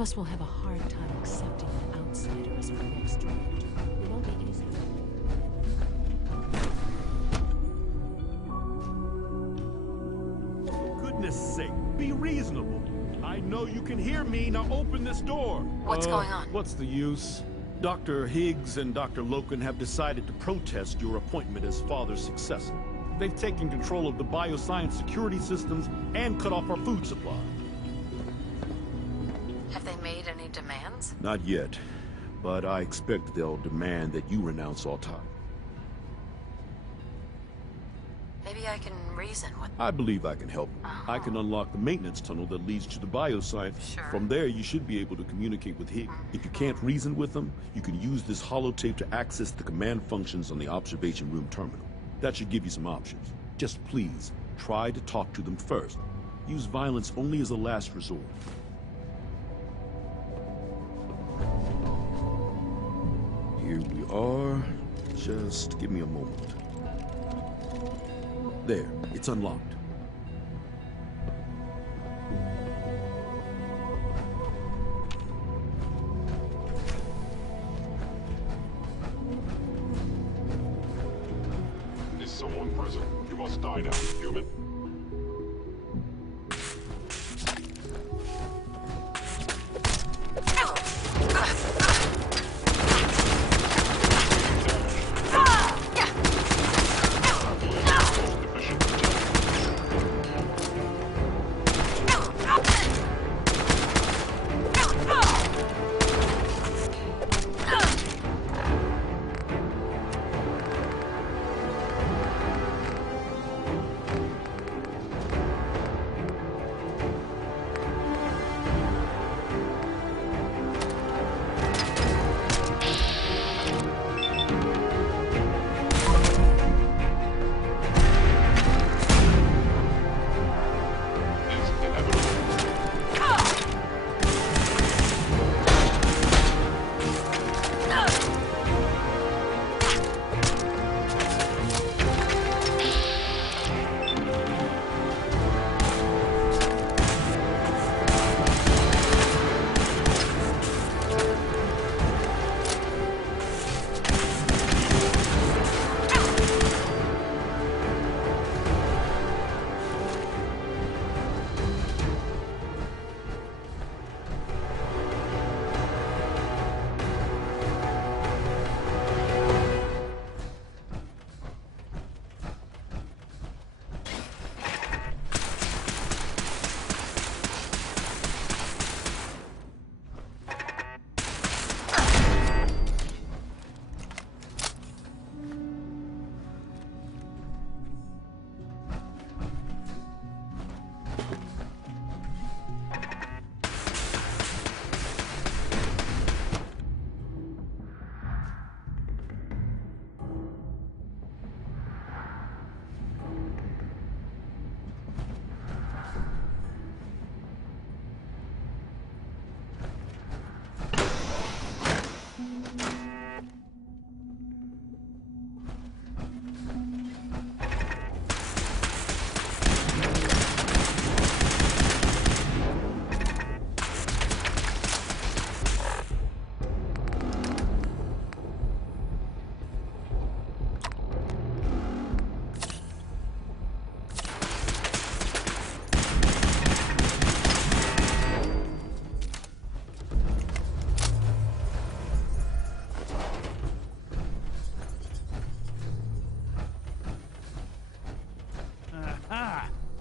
of us will have a hard time accepting an outsider as our next target. It won't be easy. For goodness sake, be reasonable. I know you can hear me. Now open this door. What's going on? What's the use? Dr. Higgs and Dr. Loken have decided to protest your appointment as father's successor. They've taken control of the bioscience security systems and cut off our food supply. Have they made any demands? Not yet, but I expect they'll demand that you renounce autonomy. Maybe I can reason with... I believe I can help. I can unlock the maintenance tunnel that leads to the bioscience. Sure. From there, you should be able to communicate with Higgs. If you can't reason with them, you can use this holotape to access the command functions on the observation room terminal. That should give you some options. Just please, try to talk to them first. Use violence only as a last resort. Here we are. Just give me a moment. There, it's unlocked. Is someone present? You must die now, human.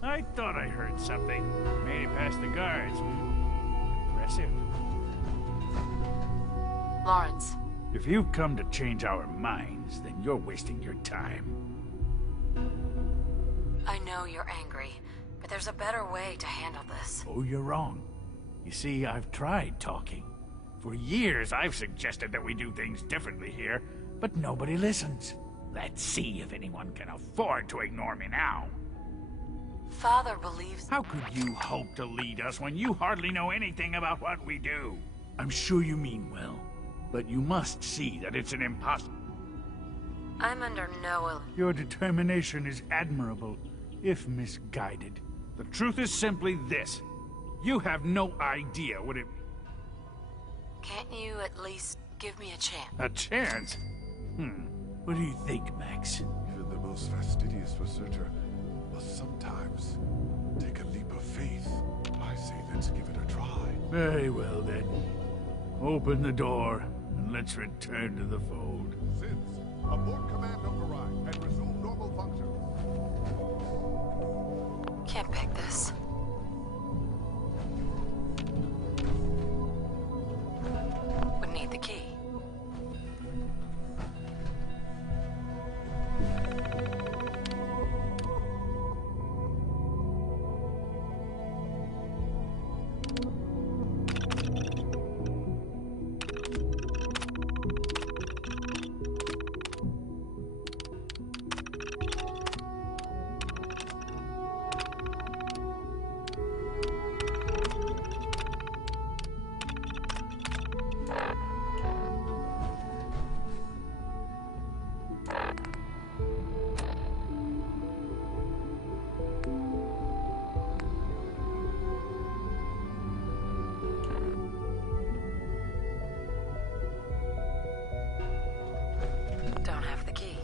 I thought I heard something. Made it past the guards. Impressive. Lawrence. If you've come to change our minds, then you're wasting your time. I know you're angry, but there's a better way to handle this. Oh, you're wrong. You see, I've tried talking. For years, I've suggested that we do things differently here, but nobody listens. Let's see if anyone can afford to ignore me now. Father believes... How could you hope to lead us when you hardly know anything about what we do? I'm sure you mean well, but you must see that it's an impossible... I'm under no... Your determination is admirable, if misguided. The truth is simply this. You have no idea what it... Can't you at least give me a chance? A chance? What do you think, Max? Even the most fastidious researcher must sometimes take a leap of faith. I say let's give it a try. Very well, then. Open the door, and let's return to the fold. Since, abort command override and resume normal functions. Can't pick this. Would need the key. Don't have the key.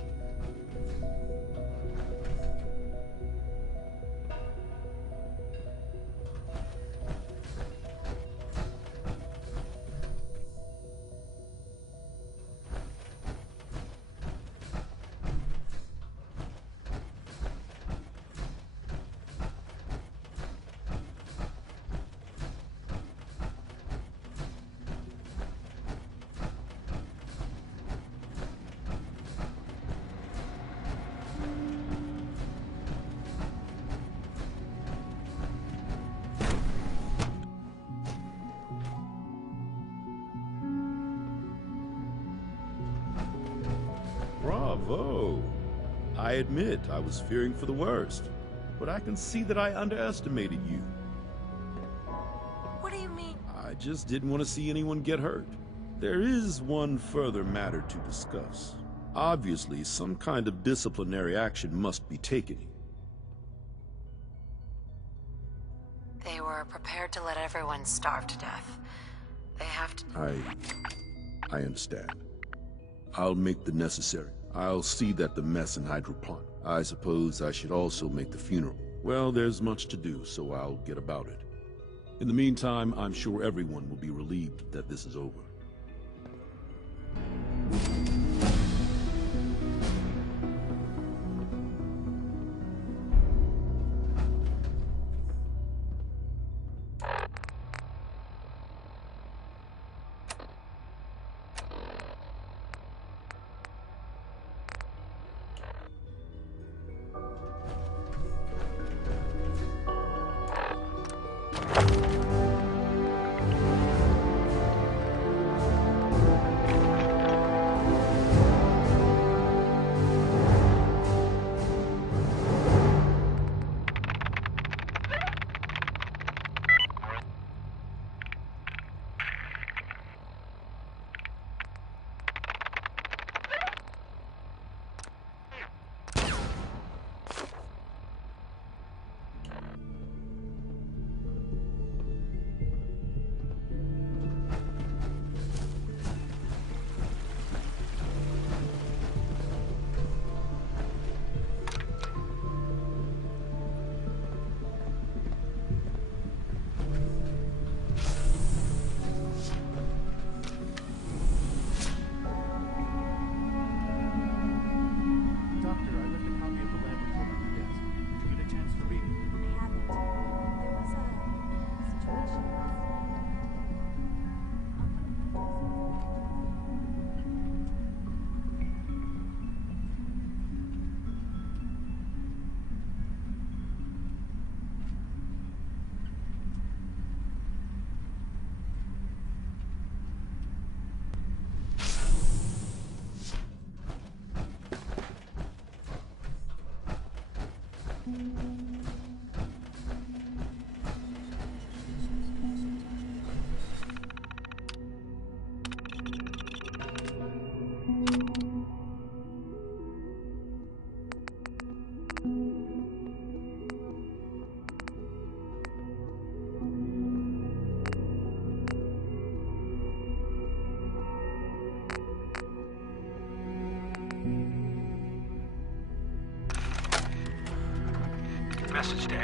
Bravo! I admit I was fearing for the worst, but I can see that I underestimated you. What do you mean? I just didn't want to see anyone get hurt. There is one further matter to discuss. Obviously, some kind of disciplinary action must be taken. They were prepared to let everyone starve to death. They have to... I understand. I'll make the necessary. I'll see that the mess in Hydroponic. I suppose I should also make the funeral. Well, there's much to do, so I'll get about it. In the meantime, I'm sure everyone will be relieved that this is over.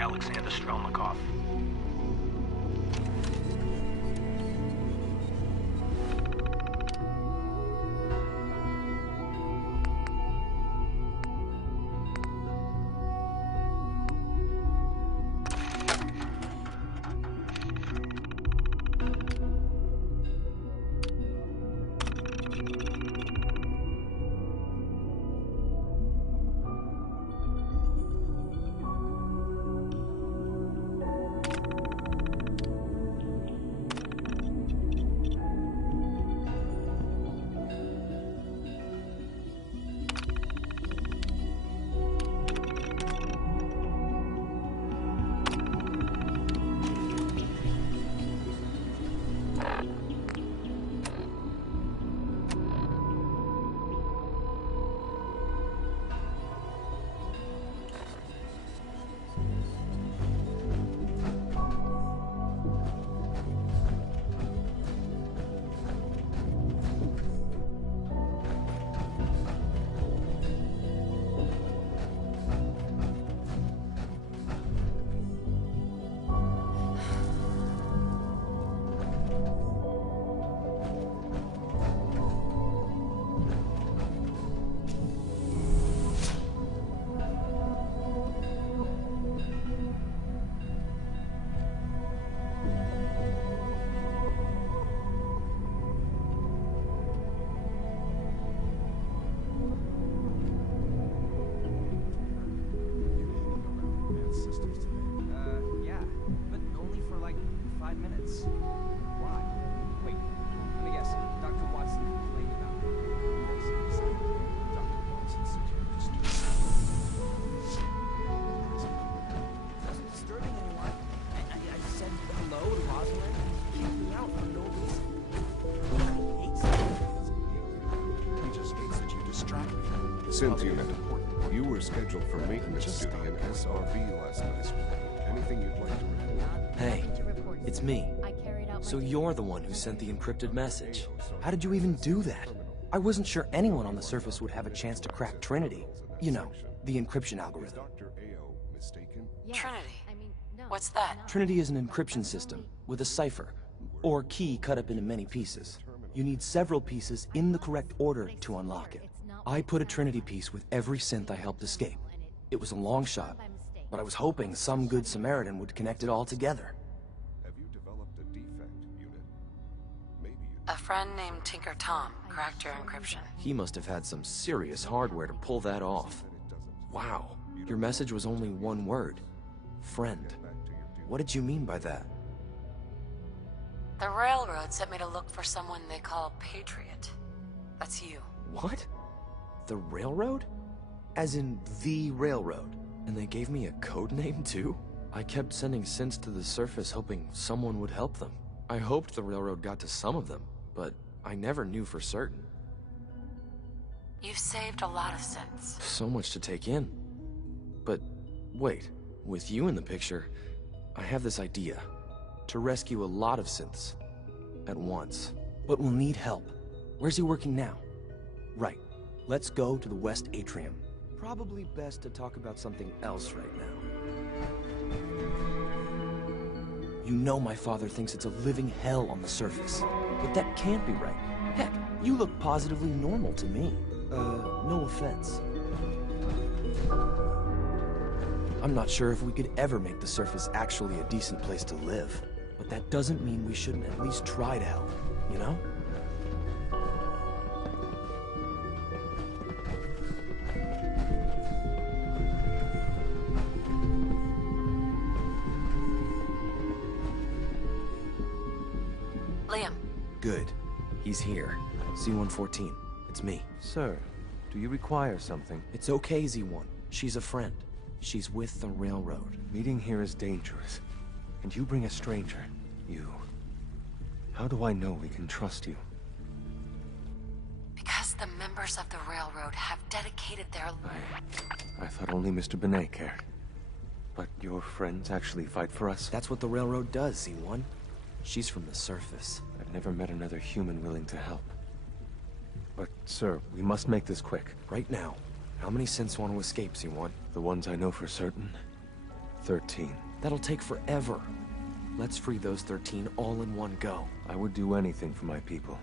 Alexander Strelnikov. Yeah, but only for like 5 minutes. Why? Wait, let me guess. Dr. Watson complained about me. Yes, Dr. Watson said you were wasn't disturbing anyone. I said hello to Rosalind and he kicked me out for no reason. He hates me. He just hates that you distract me. Synth unit, you were scheduled for maintenance duty in SRB last night. Anything you'd like to report? Hey, it's me. So you're the one who sent the encrypted message. How did you even do that? I wasn't sure anyone on the surface would have a chance to crack Trinity. You know, the encryption algorithm. Dr. Ao mistaken? Trinity. What's that? Trinity is an encryption system with a cipher, or key cut up into many pieces. You need several pieces in the correct order to unlock it. I put a Trinity piece with every synth I helped escape. It was a long shot, but I was hoping some good Samaritan would connect it all together. Have you developed a defect, unit? Maybe you... A friend named Tinker Tom cracked your encryption. He must have had some serious hardware to pull that off. Wow, your message was only one word. Friend. What did you mean by that? The railroad sent me to look for someone they call Patriot. That's you. What? The railroad? As in the railroad? And they gave me a code name too? I kept sending synths to the surface hoping someone would help them. I hoped the railroad got to some of them, but I never knew for certain. You've saved a lot of synths. So much to take in. But wait, with you in the picture, I have this idea. To rescue a lot of synths at once. But we'll need help. Where's he working now? Right. Let's go to the West Atrium. Probably best to talk about something else right now. You know my father thinks it's a living hell on the surface. But that can't be right. Heck, you look positively normal to me. No offense. I'm not sure if we could ever make the surface actually a decent place to live. But that doesn't mean we shouldn't at least try to help, you know? Liam. Good. He's here. Z-114. It's me. Sir, do you require something? It's okay, Z-1. She's a friend. She's with the railroad. Meeting here is dangerous. And you bring a stranger. You... How do I know we can trust you? Because the members of the railroad have dedicated their... I thought only Mr. Benet cared. But your friends actually fight for us? That's what the railroad does, Z-1. She's from the surface. I've never met another human willing to help. But, sir, we must make this quick. Right now. How many synths want to escape, Z-1? The ones I know for certain. 13. That'll take forever. Let's free those 13 all in one go. I would do anything for my people.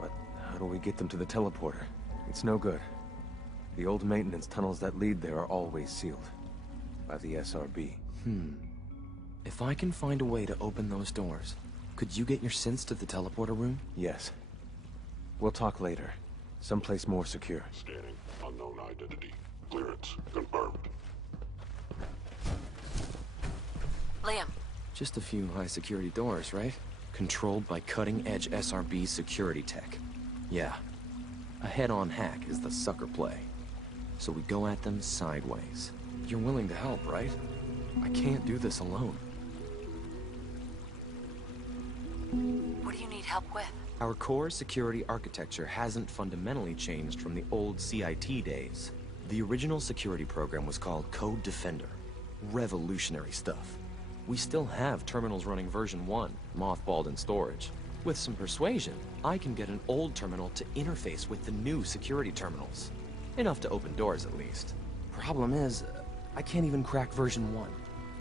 But how do we get them to the teleporter? It's no good. The old maintenance tunnels that lead there are always sealed. By the SRB. If I can find a way to open those doors, could you get your synths to the teleporter room? Yes. We'll talk later. Someplace more secure. Scanning. Unknown identity. Clearance. Confirmed. Liam, Just a few high-security doors, right? Controlled by cutting-edge SRB security tech. Yeah. A head-on hack is the sucker play. So we go at them sideways. You're willing to help, right? I can't do this alone. what do you need help with? Our core security architecture hasn't fundamentally changed from the old CIT days. The original security program was called Code Defender. Revolutionary stuff. We still have terminals running version 1, mothballed in storage. With some persuasion, I can get an old terminal to interface with the new security terminals. Enough to open doors, at least. Problem is, I can't even crack version 1.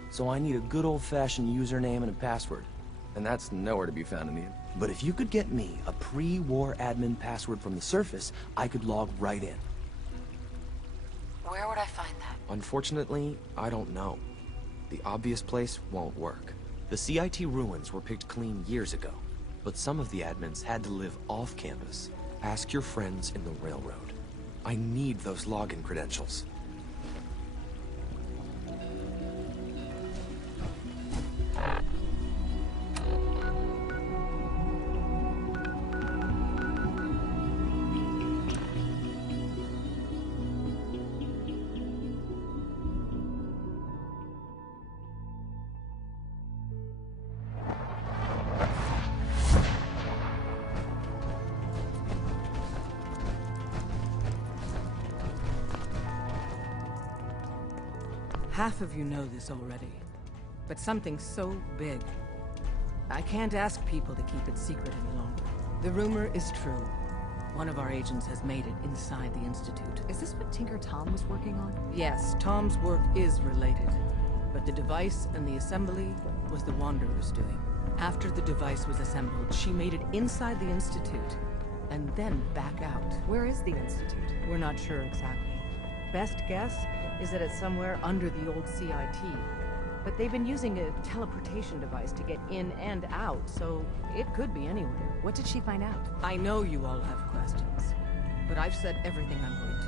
So I need a good old-fashioned username and a password. And that's nowhere to be found in the... But if you could get me a pre-war admin password from the surface, I could log right in. Where would I find that? Unfortunately, I don't know. The obvious place won't work. The CIT ruins were picked clean years ago, but some of the admins had to live off campus. Ask your friends in the railroad. I need those login credentials. Half of you know this already, but something so big, I can't ask people to keep it secret any longer. The rumor is true. One of our agents has made it inside the Institute. Is this what Tinker Tom was working on? Yes, Tom's work is related, but the device and the assembly was the Wanderer's doing. After the device was assembled, she made it inside the Institute, and then back out. Where is the Institute? We're not sure exactly. Best guess is that it's somewhere under the old CIT. But they've been using a teleportation device to get in and out, so it could be anywhere. What did she find out? I know you all have questions, but I've said everything I'm going to.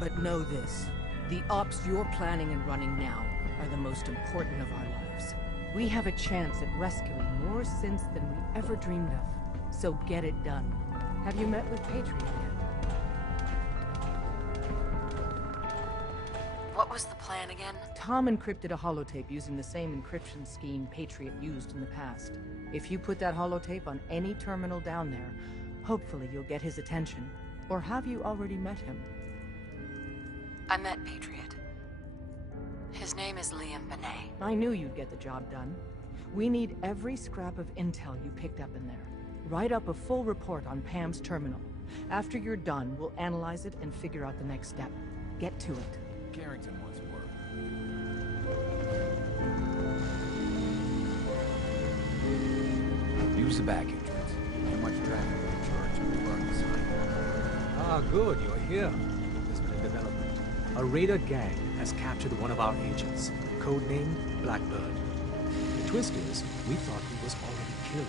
But know this, the ops you're planning and running now are the most important of our lives. We have a chance at rescuing more synths than we ever dreamed of, so get it done. Have you met with Patriot yet? What was the plan again? Tom encrypted a holotape using the same encryption scheme Patriot used in the past. If you put that holotape on any terminal down there, hopefully you'll get his attention. Or have you already met him? I met Patriot. His name is Liam Benet. I knew you'd get the job done. We need every scrap of intel you picked up in there. Write up a full report on Pam's terminal. After you're done, we'll analyze it and figure out the next step. Get to it. Carrington wants work. Use the back entrance. Too much traffic in church and burn the sign. Ah, good, you're here. There's been a development. A raider gang has captured one of our agents, codename Blackbird. The twist is, we thought he was already killed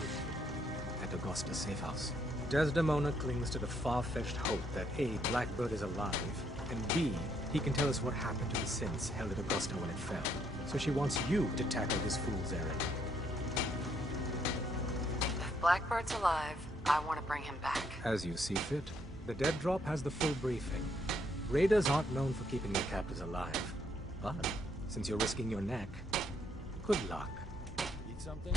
at Augusta's safe house. Desdemona clings to the far-fetched hope that A, Blackbird is alive, and B, he can tell us what happened to the synths held at Augusta when it fell. So she wants you to tackle this fool's errand. If Blackbird's alive, I want to bring him back. As you see fit. The Dead Drop has the full briefing. Raiders aren't known for keeping their captors alive. But, since you're risking your neck, good luck. Eat something?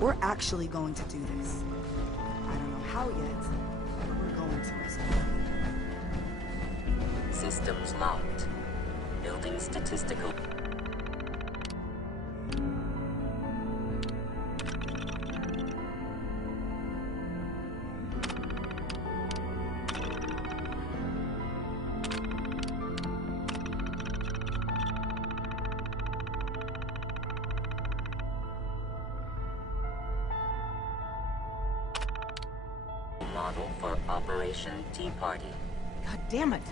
We're actually going to do this. I don't know how yet, but we're going to rescue. Systems locked. Building statistical. model for Operation Tea Party. God damn it!